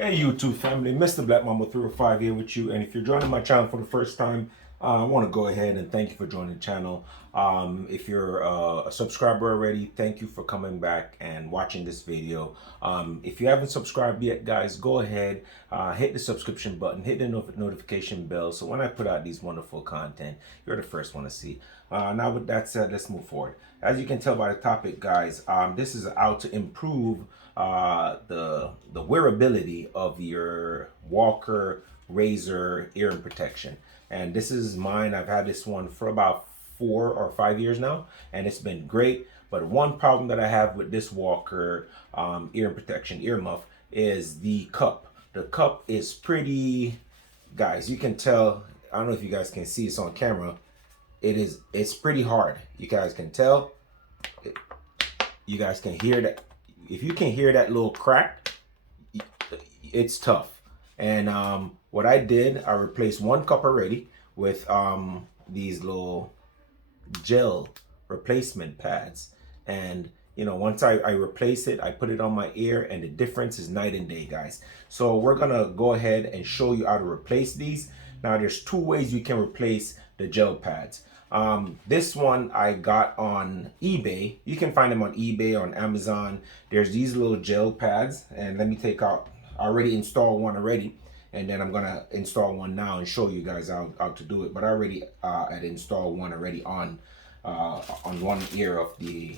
Hey YouTube family, Mr. Black Mama 305 here with you. And if you're joining my channel for the first time, I want to go ahead and thank you for joining the channel. If you're a subscriber already, thank you for coming back and watching this video. If you haven't subscribed yet, guys, go ahead, hit the subscription button, hit the notification bell, so when I put out these wonderful content, you're the first one to see. Now with that said, let's move forward. As you can tell by the topic, guys, this is how to improve the wearability of your Walker Razor earring protection. And this is mine. I've had this one for about 4 or 5 years now, and it's been great. But one problem that I have with this Walker earring protection earmuff is the cup. The cup is pretty, guys, you can tell. I don't know if you guys can see this on camera. It's pretty hard. You guys can tell. You guys can hear that. If you can hear that little crack, it's tough. And what I did, I replaced one cup already with these little gel replacement pads. And you know, once I replace it, I put it on my ear, and the difference is night and day, guys. So we're gonna go ahead and show you how to replace these. Now there's two ways you can replace the gel pads. This one I got on eBay. You can find them on eBay, on Amazon. There's these little gel pads, and let me take out, I already installed one already, and then I'm gonna install one now and show you guys how to do it. But I already had installed one already on one ear of the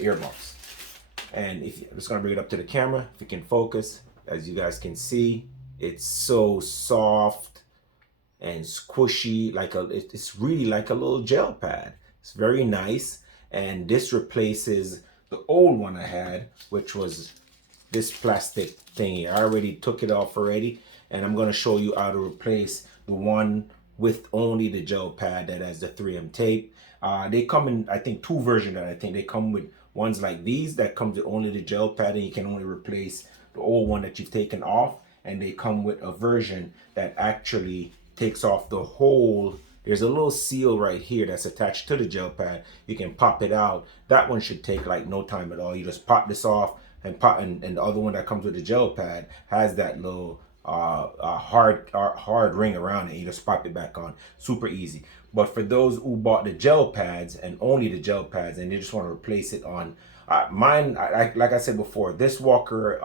earmuffs. And if I'm just gonna bring it up to the camera, if you can focus, as you guys can see, it's so soft and squishy, it's really like a little gel pad. It's very nice, and this replaces the old one I had, which was this plastic thingy. I already took it off already, and I'm going to show you how to replace the one with only the gel pad that has the 3M tape. They come in, I think, two versions. I think they come with ones like these that comes with only the gel pad, and you can only replace the old one that you've taken off, and they come with a version that actually takes off the whole. There's a little seal right here that's attached to the gel pad. You can pop it out. That one should take like no time at all. You just pop this off and and the other one that comes with the gel pad has that little hard ring around it. You just pop it back on. Super easy. But for those who bought the gel pads and only the gel pads, and they just want to replace it on mine, like I said before, this Walker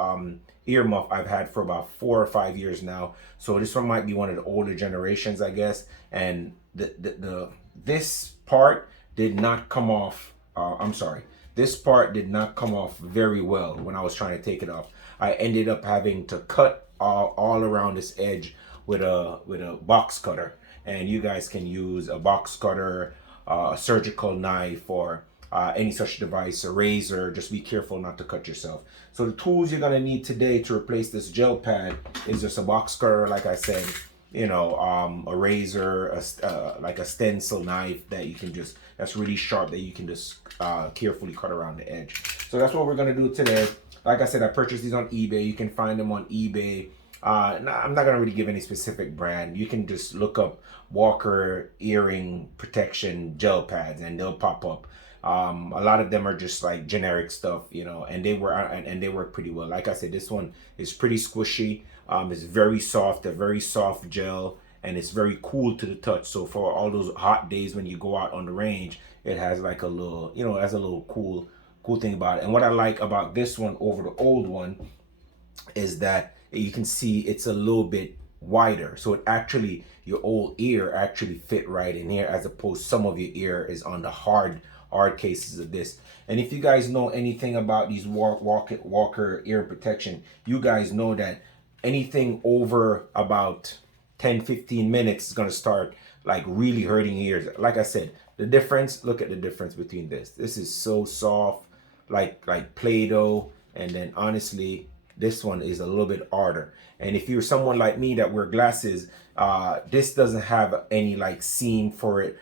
earmuff I've had for about 4 or 5 years now. So this one might be one of the older generations, I guess. And this part did not come off. I'm sorry. This part did not come off very well when I was trying to take it off. I ended up having to cut all around this edge with a box cutter. And you guys can use a box cutter, a surgical knife, or any such device, a razor. Just be careful not to cut yourself. So the tools you're gonna need today to replace this gel pad is just a box cutter, like I said, you know, a razor, like a stencil knife that you can just, that's really sharp, that you can just carefully cut around the edge. So that's what we're gonna do today. Like I said, I purchased these on eBay. You can find them on eBay. I'm not gonna really give any specific brand. You can just look up Walker earring protection gel pads and they'll pop up. A lot of them are just like generic stuff, you know, and they work pretty well. Like I said, this one is pretty squishy. It's very soft, a very soft gel, and it's very cool to the touch. So for all those hot days when you go out on the range, it has like a little, you know, it has a little cool thing about it. And what I like about this one over the old one is that you can see it's a little bit wider, so it actually, your old ear actually fit right in here, as opposed some of your ear is on the hard cases of this. And if you guys know anything about these Walker ear protection, you guys know that anything over about 10-15 minutes is going to start like really hurting ears. Like I said, the difference, look at the difference between this is so soft, like Play-Doh, and then honestly this one is a little bit harder. And if you're someone like me that wear glasses, this doesn't have any like seam for it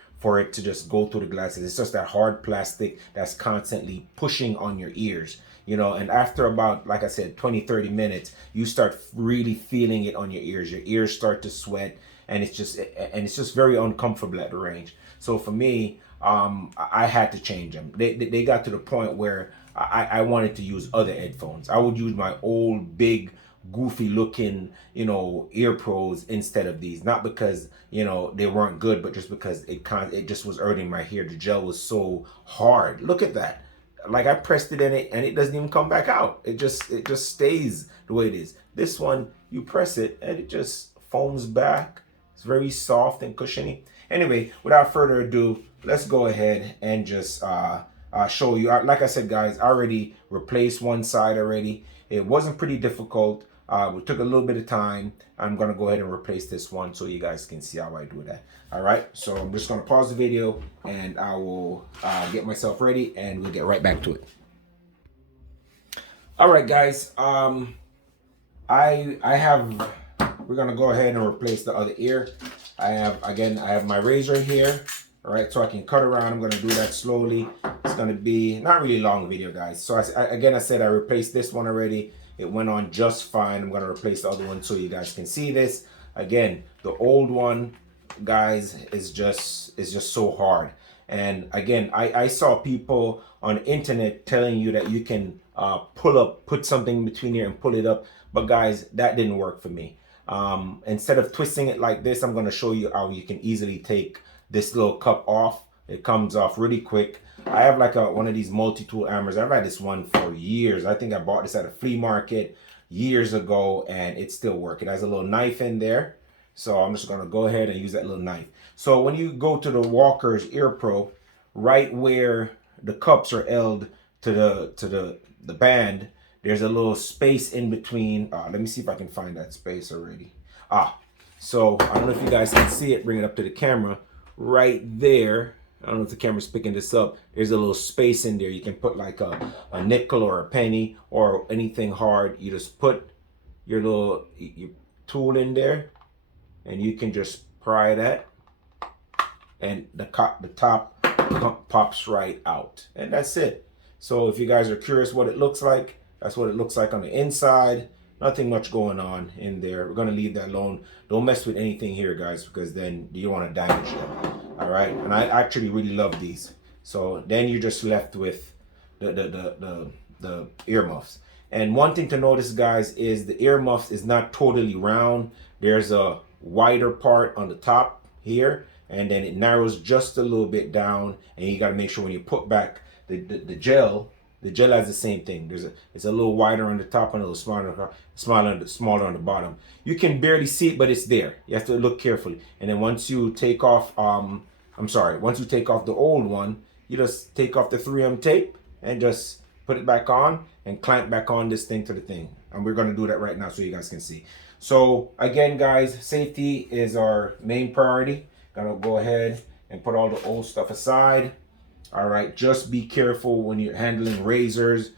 to just go through the glasses. It's just that hard plastic that's constantly pushing on your ears, you know. And after about, like I said, 20-30 minutes, you start really feeling it on your ears. Your ears start to sweat, and it's just very uncomfortable at the range. So for me, I had to change them. They got to the point where I wanted to use other headphones. I would use my old big goofy looking, you know, ear pros instead of these. Not because, you know, they weren't good, but just because it just was hurting my hair. The gel was so hard. Look at that. Like I pressed it in it and it doesn't even come back out. It just stays the way it is. This one, you press it and it just foams back. It's very soft and cushiony. Anyway, without further ado, let's go ahead and just show you. Like I said, guys, I already replaced one side already. It wasn't pretty difficult. It took a little bit of time. I'm gonna go ahead and replace this one so you guys can see how I do that. All right, so I'm just gonna pause the video and I will get myself ready and we'll get right back to it. All right, guys. We're gonna go ahead and replace the other ear. I have my razor here. All right, so I can cut around. I'm gonna do that slowly. It's gonna be not really long video, guys. So I said I replaced this one already. It went on just fine. I'm gonna replace the other one so you guys can see this. Again, the old one, guys, is just so hard. And again, I saw people on the internet telling you that you can put something between here and pull it up, but guys, that didn't work for me. Instead of twisting it like this, I'm going to show you how you can easily take this little cup off. It comes off really quick. I have like one of these multi-tool hammers. I've had this one for years. I think I bought this at a flea market years ago and it still works. It has a little knife in there. So I'm just going to go ahead and use that little knife. So when you go to the Walker's Ear Pro, right where the cups are held to the band, there's a little space in between. Let me see if I can find that space already. So I don't know if you guys can see it. Bring it up to the camera. Right there, I don't know if the camera's picking this up. There's a little space in there. You can put like a nickel or a penny or anything hard. You just put your tool in there and you can just pry that and the top pops right out. And that's it. So if you guys are curious what it looks like, that's what it looks like on the inside. Nothing much going on in there. We're going to leave that alone. Don't mess with anything here, guys, because then you don't want to damage them. All right. And I actually really love these. So then you're just left with the earmuffs. And one thing to notice, guys, is the earmuffs is not totally round. There's a wider part on the top here, and then it narrows just a little bit down. And you got to make sure when you put back the gel, the gel has the same thing. It's a little wider on the top and a little smaller on the bottom. You can barely see it, but it's there. You have to look carefully. And then once you take off, once you take off the old one, you just take off the 3M tape and just put it back on and clamp back on this thing to the thing. And we're gonna do that right now so you guys can see. So again, guys, safety is our main priority. Gonna go ahead and put all the old stuff aside. All right, just be careful when you're handling razors.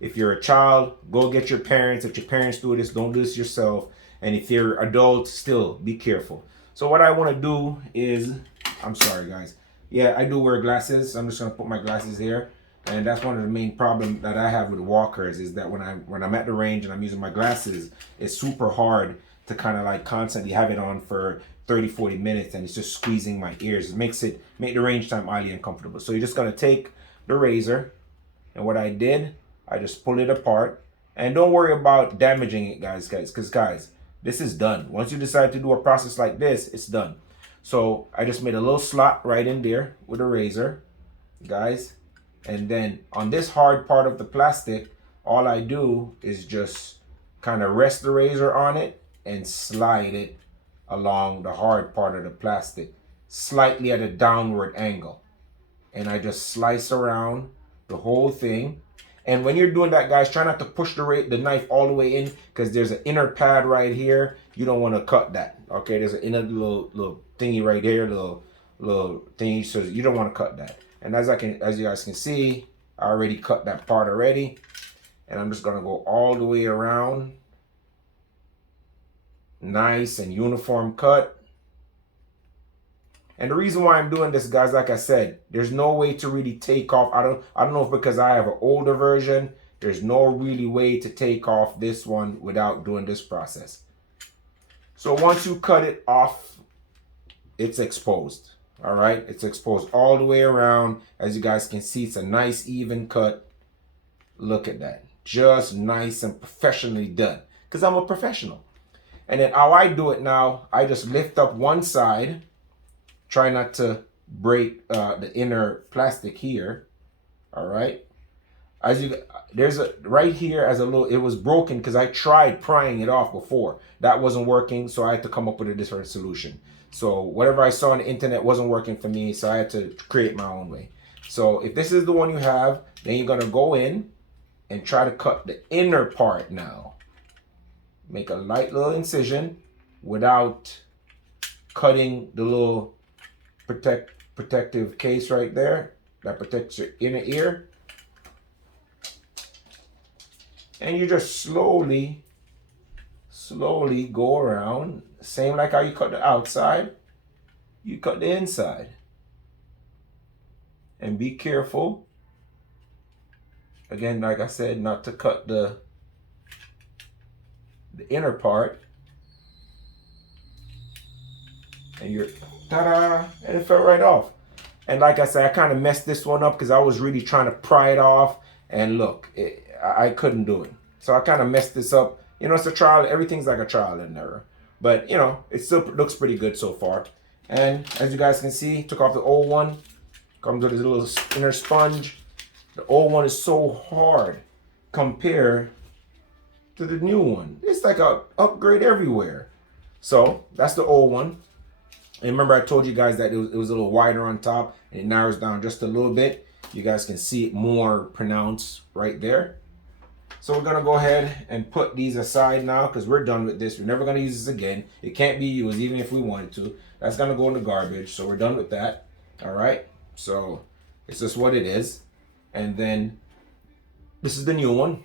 If you're a child, go get your parents. If your parents do this, don't do this yourself. And if you're adult, still be careful. So what I want to do is, I'm sorry, guys. Yeah, I do wear glasses. I'm just gonna put my glasses here. And that's one of the main problems that I have with walkers is that when I'm at the range and I'm using my glasses, it's super hard to kind of like constantly have it on for 30-40 minutes, and it's just squeezing my ears. It makes the range time highly uncomfortable. So you're just gonna take the razor, and what I did, I just pull it apart. And don't worry about damaging it, guys, because guys, this is done. Once you decide to do a process like this, it's done. So I just made a little slot right in there with a razor, guys. And then on this hard part of the plastic, all I do is just kind of rest the razor on it and slide it along the hard part of the plastic, slightly at a downward angle. And I just slice around the whole thing. And when you're doing that, guys, try not to push the knife all the way in, because there's an inner pad right here. You don't want to cut that. Okay, there's an inner little thingy right here, little thingy, so you don't want to cut that. And as you guys can see, I already cut that part already. And I'm just gonna go all the way around. Nice and uniform cut. And the reason why I'm doing this, guys, like I said, there's no way to really take off. I don't know if because I have an older version, there's no really way to take off this one without doing this process. So once you cut it off, it's exposed. All right, it's exposed all the way around. As you guys can see, it's a nice even cut. Look at that, just nice and professionally done. because I'm a professional. And then how I do it now, I just lift up one side, try not to break the inner plastic here. All right. As you, there's a right here as a little, it was broken because I tried prying it off before. That wasn't working, so I had to come up with a different solution. So whatever I saw on the internet wasn't working for me, so I had to create my own way. So if this is the one you have, then you're gonna go in and try to cut the inner part now. Make a light little incision without cutting the little protective case right there that protects your inner ear. And you just slowly go around, same like how you cut the outside, you cut the inside. And be careful, again, like I said, not to cut the inner part. And you're, ta-da, and it fell right off. And like I said, I kind of messed this one up because I was really trying to pry it off, and look, I couldn't do it. So I kind of messed this up. You know, it's a trial. Everything's like a trial and error. But, you know, it still looks pretty good so far. And as you guys can see, took off the old one. Comes with a little inner sponge. The old one is so hard compared to the new one. It's like a upgrade everywhere. So that's the old one. And remember I told you guys that it was a little wider on top. And it narrows down just a little bit. You guys can see it more pronounced right there. So we're gonna go ahead and put these aside now because we're done with this. We're never gonna use this again. It can't be used even if we wanted to. That's gonna go in the garbage. So we're done with that. All right. So it's just what it is. And then this is the new one.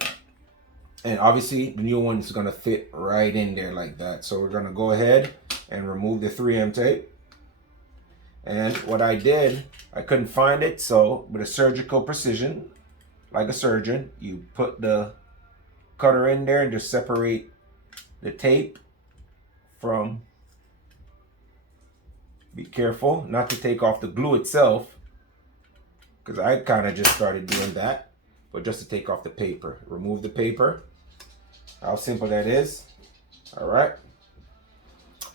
And obviously the new one is gonna fit right in there like that. So we're gonna go ahead and remove the 3M tape. And what I did, I couldn't find it. So with a surgical precision, like a surgeon, you put the cutter in there and just separate the tape from, be careful not to take off the glue itself, because I kind of just started doing that, but just to take off the paper. Remove the paper. How simple that is. All right.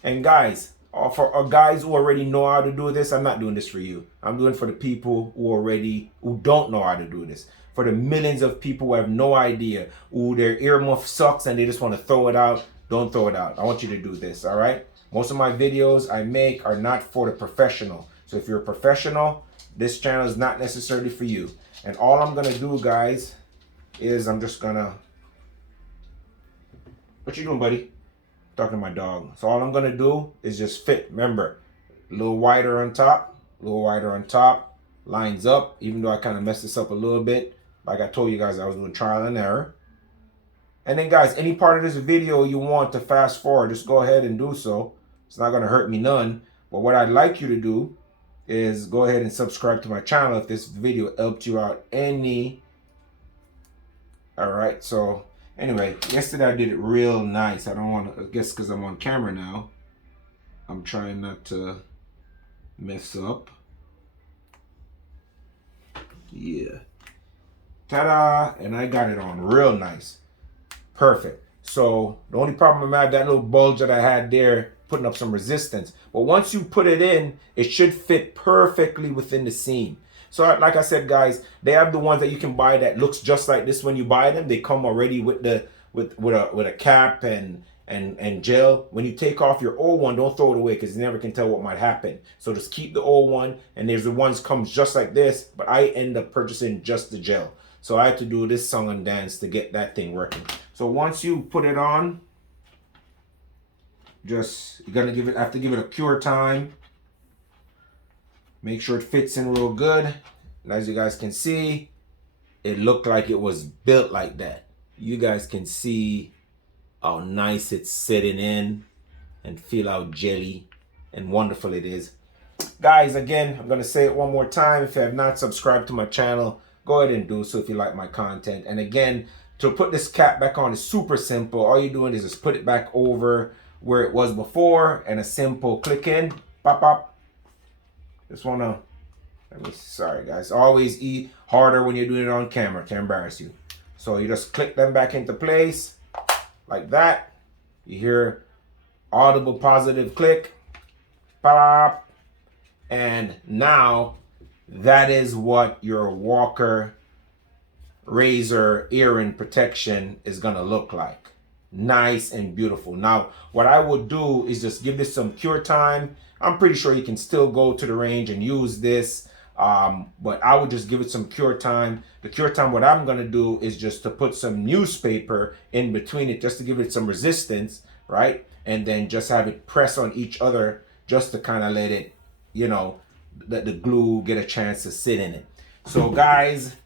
And guys, for guys who already know how to do this, I'm not doing this for you. I'm doing it for the people who don't know how to do this. For the millions of people who have no idea, who their earmuff sucks and they just want to throw it out, don't throw it out. I want you to do this, all right? Most of my videos I make are not for the professional. So if you're a professional, this channel is not necessarily for you. And all I'm gonna do, guys, is I'm just gonna, what you doing, buddy? Talking to my dog. So all I'm gonna do is just fit. Remember, a little wider on top, lines up, even though I kind of messed this up a little bit. Like I told you guys, I was doing trial and error. And then guys, any part of this video you want to fast forward, just go ahead and do so. It's not gonna hurt me none. But what I'd like you to do is go ahead and subscribe to my channel if this video helped you out any. All right, so anyway, yesterday I did it real nice. I don't want to, I guess because I'm on camera now, I'm trying not to mess up. Yeah. Ta-da! And I got it on real nice. Perfect. So the only problem I had, that little bulge that I had there, putting up some resistance. But once you put it in, it should fit perfectly within the seam. So like I said, guys, they have the ones that you can buy that looks just like this when you buy them. They come already with the with a cap and gel. When you take off your old one, don't throw it away because you never can tell what might happen. So just keep the old one, and there's the ones comes just like this, but I end up purchasing just the gel. So I had to do this song and dance to get that thing working. So once you put it on, just you're gonna have to give it a cure time. Make sure it fits in real good. And as you guys can see, it looked like it was built like that. You guys can see how nice it's sitting in and feel how jelly and wonderful it is. Guys, again, I'm going to say it one more time. If you have not subscribed to my channel, go ahead and do so if you like my content. And again, to put this cap back on is super simple. All you're doing is just put it back over where it was before and a simple click in, pop, pop. Just want to, sorry guys, always eat harder when you're doing it on camera to embarrass you. So you just click them back into place like that. You hear audible positive click, pop, and now that is what your Walker razor earring protection is gonna look like. Nice and beautiful. Now, what I would do is just give this some cure time. I'm pretty sure you can still go to the range and use this, but I would just give it some cure time. The cure time, what I'm gonna do is just to put some newspaper in between it, just to give it some resistance, right? And then just have it press on each other, just to kind of let it, you know, let the glue get a chance to sit in it. So guys,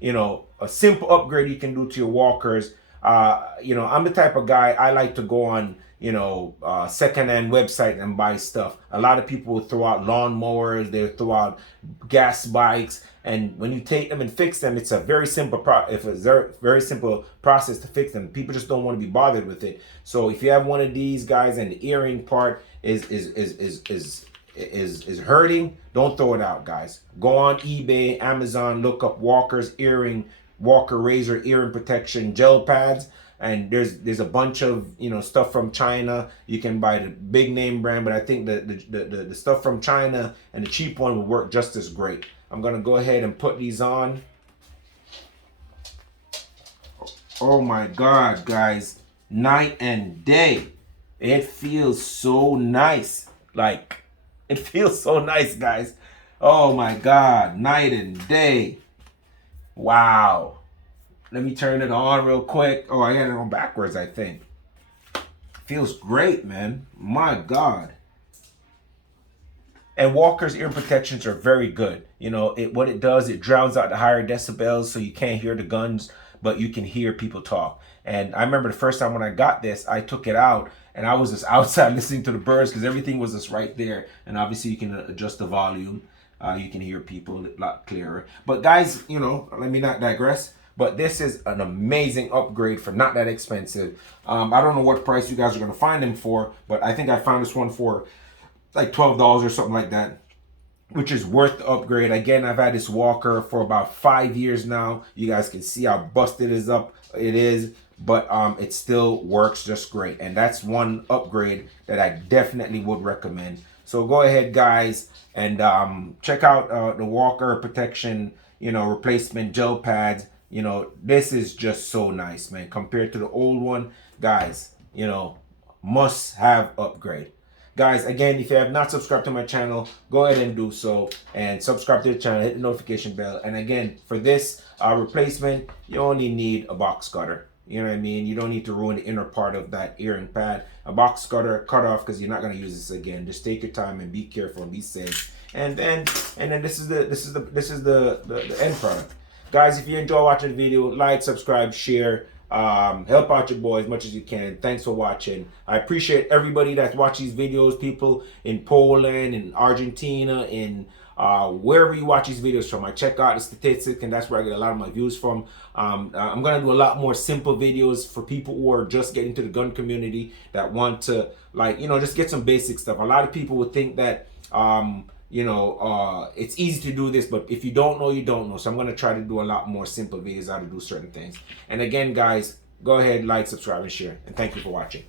you know, a simple upgrade you can do to your walkers. You know, I'm the type of guy, I like to go on, you know, secondhand website and buy stuff. A lot of people will throw out lawnmowers, they throw out gas bikes, and when you take them and fix them, it's a very simple very simple process to fix them. People just don't want to be bothered with it. So if you have one of these guys and the earring part is hurting, don't throw it out, guys. Go on eBay, Amazon, look up Walker razor earring protection gel pads, and there's a bunch of, you know, stuff from China. You can buy the big name brand, but I think the stuff from China and the cheap one will work just as great. I'm gonna go ahead and put these on. Oh my God, guys, night and day. It feels so nice. Like, it feels so nice, guys. Oh my God, night and day. Wow. Let me turn it on real quick. Oh, I got it on backwards, I think. Feels great, man. My God. And Walker's ear protections are very good. You know, what it does, it drowns out the higher decibels, so you can't hear the guns, but you can hear people talk. And I remember the first time when I got this, I took it out and I was just outside listening to the birds because everything was just right there. And obviously you can adjust the volume. You can hear people a lot clearer. But guys, you know, let me not digress. But this is an amazing upgrade for not that expensive. I don't know what price you guys are going to find them for, but I think I found this one for like $12 or something like that, which is worth the upgrade. Again, I've had this Walker for about 5 years now. You guys can see how busted it is, but it still works just great. And that's one upgrade that I definitely would recommend. So go ahead, guys, and check out the Walker protection, you know, replacement gel pads. You know, this is just so nice, man. Compared to the old one, guys, you know, must have upgrade. Guys, again, if you have not subscribed to my channel, go ahead and do so, and subscribe to the channel, hit the notification bell. And again, for this replacement, you only need a box cutter. You know what I mean? You don't need to ruin the inner part of that earring pad. A box cutter, cut off, because you're not going to use this again. Just take your time and be careful and be safe. And then this is the end product. Guys, if you enjoy watching the video, like, subscribe, share, help out your boy as much as you can. Thanks for watching. I appreciate everybody that watches these videos, people in Poland, in Argentina, in wherever you watch these videos from. I check out the statistics, and that's where I get a lot of my views from. I'm going to do a lot more simple videos for people who are just getting to the gun community, that want to, like, you know, just get some basic stuff. A lot of people would think that you know, it's easy to do this, but if you don't know, you don't know. So I'm going to try to do a lot more simple videos how to do certain things. And again, guys, go ahead, like, subscribe, and share. And thank you for watching.